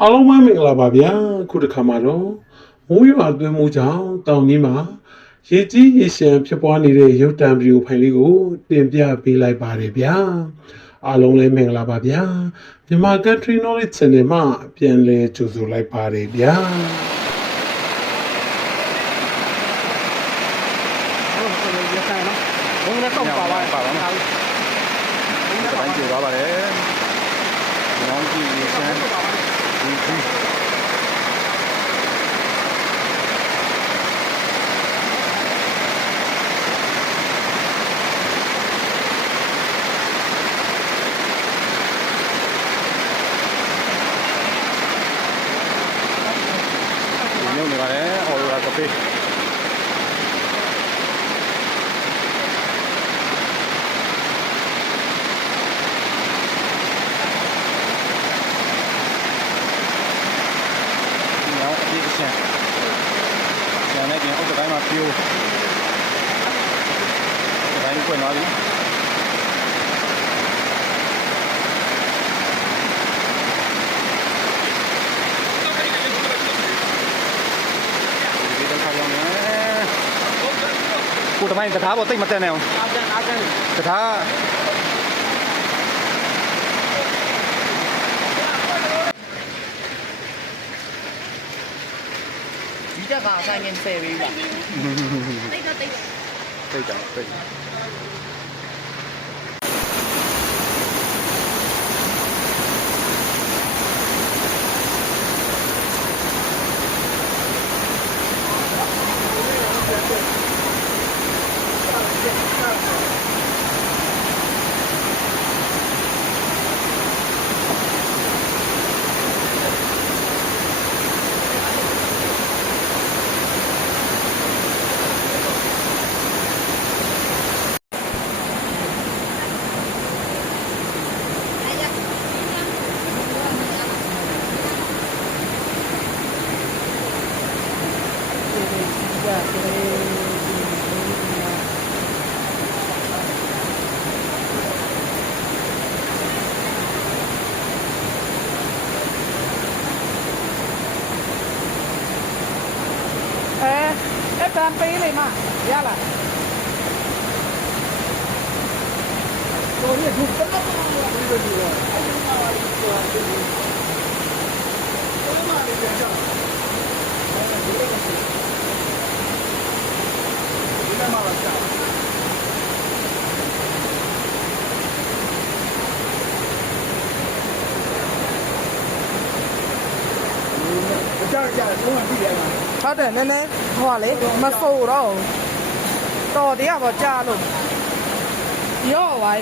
အားလုံးပဲမင်္ဂလာပါဗျာခုတစ်ခါမှာတော့မိုးရွာသွင်းမှုကြောင့်တောင်ကြီးမှာရေကြီးရေရှမ်းဖြစ်ပွားနေတဲ့ရုတ်တံဗီဒီယိုဖိုင်လေးကိုတင်ပြပေးလိုက်ပါတယ်ဗျာအားလုံးလည်းမင်္ဂလာပါဗျာမြန်မာ Country Knowledge Channel မှာပြန်လည်ကြိုဆိုလိုက်ပါတယ်ဗျာဟုတ်ကဲ့ရခိုင်နော်ဘုံနဲ့တော့ပါပါပါပါနော်တိုင်းကျေသွားပါတယ်။နောင်ကြည့်ရေဆန်းဒီကြီးည နေပါတယ်အော်ရိုရာကဖေးဒီတော့အပြည့်အရှင်းကျန်တဲ့ပြင်အောက်ကတိုင်းမှာပြိုးဒီတိုင်းပွင့်သွားပြီဒီတော့ခါရောင်းနေ ကိုတမိုင်းတကားပေါ်တိတ်မတက်နဲ့အောင်အားပြန်အားပြန်တကားဒီတက်ကဆိုင်ငင်းဆယ်ပေးပါတိတ်တော့တိတ်တိတ်တိတ်အဲအတ န်ပေးလေမရလားတို့ရဒုက္ခတော့ဘာလို့ဒီလိုလဲအဲ့ဒီမှာဒီကွာဒီလိုဘယ်မှာလဲကြာဒီမှာပါကြာ ကြာကြာတော့မှပြည့်ရမှာဟုတ်တယ်နည်းနည်းဟိုကလေမဆိုးတော့ဘူးတော်တရားပေါ်ကြားလို့ရော့သွား